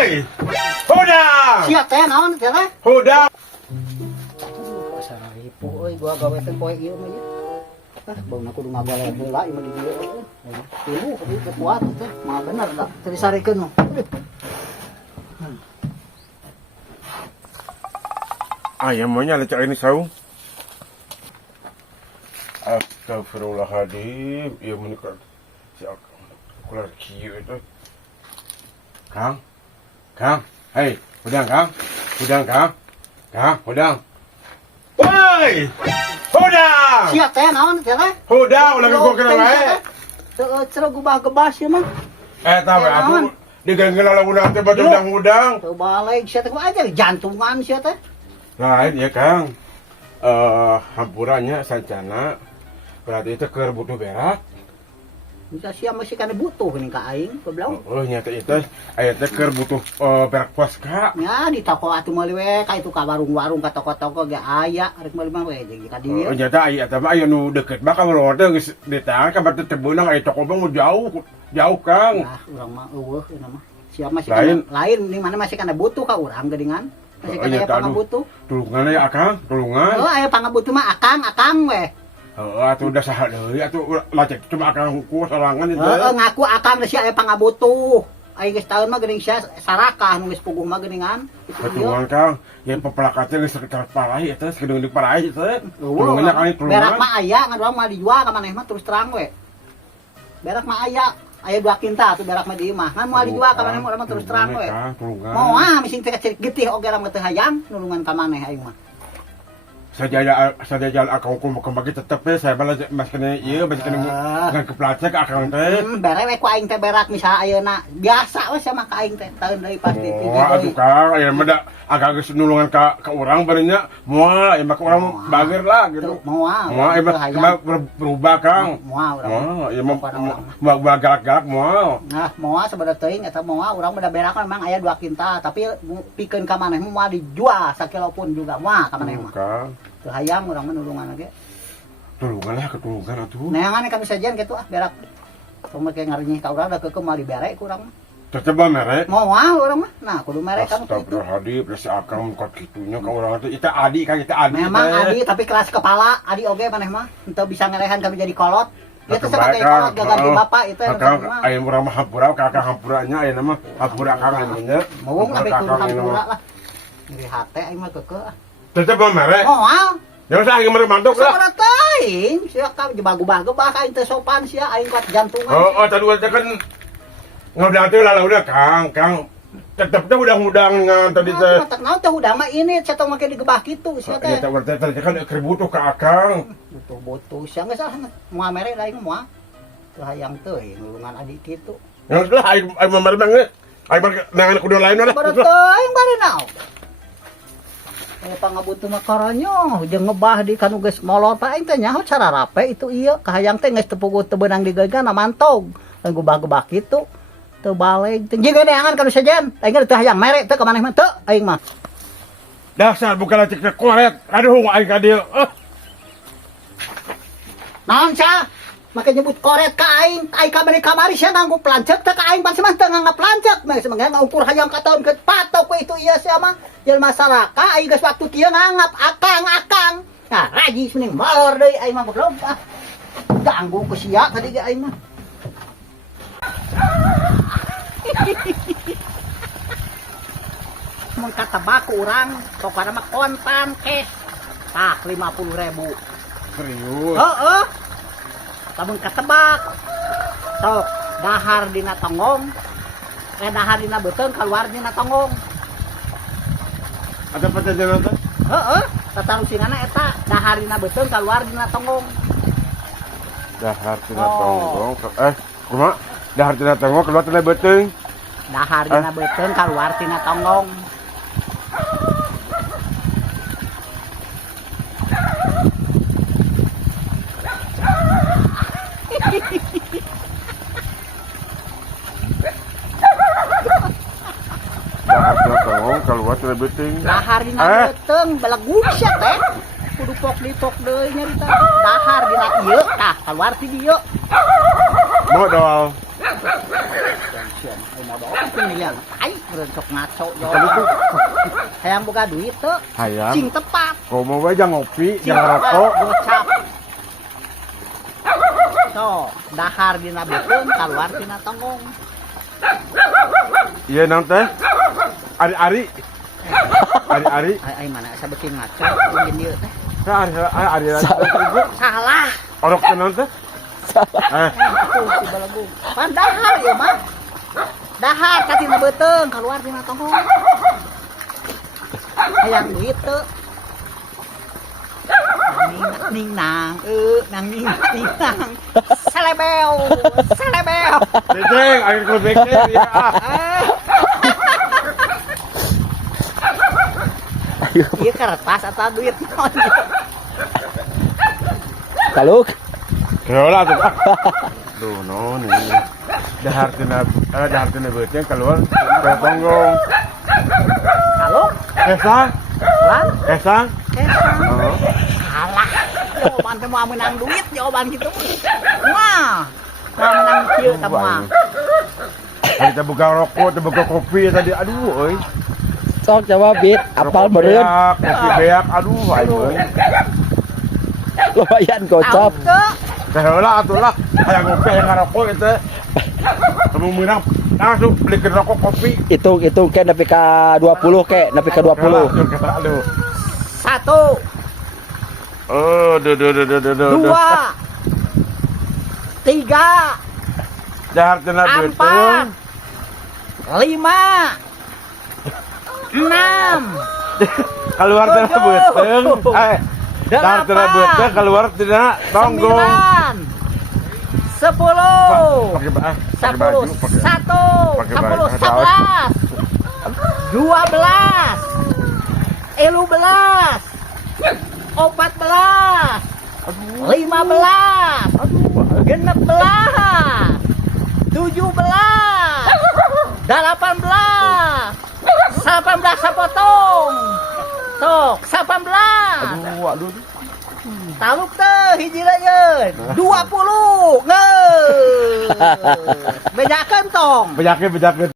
Woi, hudang. Sia teh naon teh teh? Hudang. Pasar ieu euy gua gawe teh poe ieu mah ieu. Bauna kudu ngagale heula ieu di dieu. Tilu ieu kuat teh. Mah bener da teu disarikeun mah. Ayam maunya lecak ini saung. Astagfirullahaladzim. Iya menikah. Si keluar kieu itu. Kang. Kang. Hei, hudang Kang. Hudang Kang. Kang, hudang. Woi! Hudang. Sia teh naon teh teh? Hudang ulah gua kena wae. Teu cereuh gebah-gebas ieu mah. Tahu aku diganggel lagu teh batu hudang. Teu balik sia teh aja jantungan sia teh. Lain ya Kang. Hampurannya sancana. Berarti itu keur butuh berak. Bisa sia masih kana butuh geuning ka aing goblok. Oh nyata itu aya teh keur butuh berak puaska. Ya di toko atuh meuli we ka itu ka warung-warung ka toko-toko ge aya rek meuli mah we jeung ka dieu. Oh nyata aya teh aya nu deukeut mah ka lode geus ditang ka batu tebeunang aya toko mah jauh Kang. Nah, urang mah eueuh cenah mah. Sia masih lain di mana masih kana butuh ka urang geuningan. Masih kana aya pangabutuh. Tulungan aya Akang, tulungan. Heuh aya pangabutuh mah akang we. Heeh atuh udah saha deui atuh lacek cuma Akang hukum sorangan itu. Heeh ngaku akang sia aya pangabutuh. Aing geus taeun mah geuning sia sarakah nu geus puguh mah geuningan. Tulungan Kang, yang pepelakatnya geus sekitar parahi eta gedung di parahi teh. Tulungannya Kang tulungan. Berak mah aya ngan urang mah dijual ka maneh mah terus terang we. Berak mah aya 2 kintal tuh berak mah di imah. Ngan moal dijual ka maneh mah terus terang we. Moal mising teh cerik getih oge urang teh hayang nulungan ka maneh aing mah. Saja Akang hukum kembali tetep teh saya bala masih kena ieu masih kena ngan keplacek Akang teh. Bere we ku aing teh berak misal ayeuna biasa we sama ka aing teh taeun deui pasti. Oh atuh Kang aya mah da Akang geus nulungan ka urang bari nya moal aya mah ka urang bager lah gitu. Moal. Moal mah berubah Kang. Moal urang. Moal ieu mah galak-galak moal. Nah, moal sabada teuing eta moal urang beda berak memang aya 2 kintal tapi pikeun ka maneh moal dijual sakilo pun juga moal ka maneh mah. Teu hayang urang mah nulungan ge. Tulungan lah ketulungan atuh. Neangan kami sajian kitu berak. Tong make ngarenyih ka urang da keukeuh mah dibere ku urang mah. Tetep mah mere. Moal urang mah. Nah, kudu mere kan kitu. Astagfirullahaladzim, geus Akang muka kitunya ka urang teh. Eta adi Kang, eta adi. Memang adi tapi kelas kepala, adi oge maneh mah. Henteu bisa ngelehan kami jadi kolot. Itu sebagai kolot gaganti bapak itu Akang aya urang mah hampura ka Akang hampuranya aya nama hampura Akang anu nya. Mau abis kudu hampura lah. Ngeri hate aing mah keukeuh. Tetep mah mere. Moal. Yang usah aing mere mantuk lah. Sabaraha teuing, sia ka jebagu-bagu aing teh sopan sia aing kuat jantungan. Oh, tadi teh kan ngudang teh lah udah Kang. Tetep teh udang-udang ngan tadi teh. Matak naon teh udang mah ini cenah make digebah kitu sia teh. Eta berarti teh kan keur butuh ka Akang. Butuh sia geus ah moal mere lain moal. Teu hayang teuing nulungan adik kitu. Yang lah aing mere banget. Aing nangan kudu lain lah. Sabaraha teuing bari naon. Aya pangabutuh mah karonyo jeung ngebah di kanu geus molor pa aing teh nyaho cara rape itu ieu kahayang teh geus teu puguh teu beunang digeugan mantog. Dan gubah-gubah kitu. Teu balik teh jeung neangan kanu sajen. Aing teh hayang mere teu ka maneh mah teu aing mah. Dasar bukan lacik teh koret. Aduh aing ka dieu. Naon sia? Make nyebut koret ka aing kamari sia nganggo plancek teh ka aing pan mah teu nganggo plancek mah sebenarnya ngukur hayang ka taun ke patok we itu ieu sia mah jelema saraka aing geus waktu kieu nganggap akang nah raji mending molor deui aing mah goblok ganggu ku sia tadi ge aing mah mun kata baku urang pokona mah kontan cash tah 50.000 Serius. heeh lamun katebak sok dahar dina tonggong dahar dina beuteung keluar dina tonggong Ada pacaran teh? heeh tatalusinganna eta dahar dina beuteung keluar dina tonggong Dahar tina tonggong kumaha? Dahar tina tonggong keluar tina beuteung. Dahar dina beuteung keluar tina tonggong Dahar tina tonggong keluar tina beuteung. dahar dina beuteung balagung sia teh kudu pok deui nyarita dahar dina ieu tah keluar ti dieu Modal. modal ya. Ai berencok ngaco yo. Hayang boga duit teu. Hayang. Cing tepat. Komo we jang ngopi, Cing jang tepat, rokok. gocap. So, dahar dina bekeun kaluar tina tonggong. Iya naon teh? Ari-ari. Ari-ari. Ai mana asa beuki ngaco jeung dieu teh. Ari-ari. Salah. Orok teh naon teh? Atuh si balagung. Pan dahar ieu mah. Dahar ka tina beuteung kaluar tina tonggong. Hayang duit teu. Ning nang, ning nang. Selebel. Deng, air kelebek teh ya. Iya kertas atau duit non. Taluk. Keola tuh. Duh, non ini. Dahar tina beuteung keluar ke tonggong. Halo? Esang. Lan? Esang. Oh. Salah. Jawaban teh mau menang duit jawaban gitu. Wah. Mau menang kieu teh mah. Kita buka rokok, kita buka kopi tadi. Aduh, euy. Sok coba bit apal Rokok meureun. beak, kopi beak. Aduh, euy. Lumayan gocap. Keola atuh lah. Hayang ngopi, hayang ngarokok eta. Kamu menang langsung belikan rokok kopi. Hitung ke nepi ka 20 ke, nepi ka 20. Aduh. 1, Oh, duh. 2, 3, Dahar tina 4, beuteung. 5, 6, Keluar tina beuteung. Dahar tina beuteung keluar tina tonggong. 9, 10, Pakai baju, 10, 1, pakai 10, baju. 11, 12, 13, 14, 15, 16, 17, 18, 18 sapotong. Sok, 18. Aduh. Taluk teh hiji layeun. 20. Ngeuh. Bedakeun tong. Bejakeun.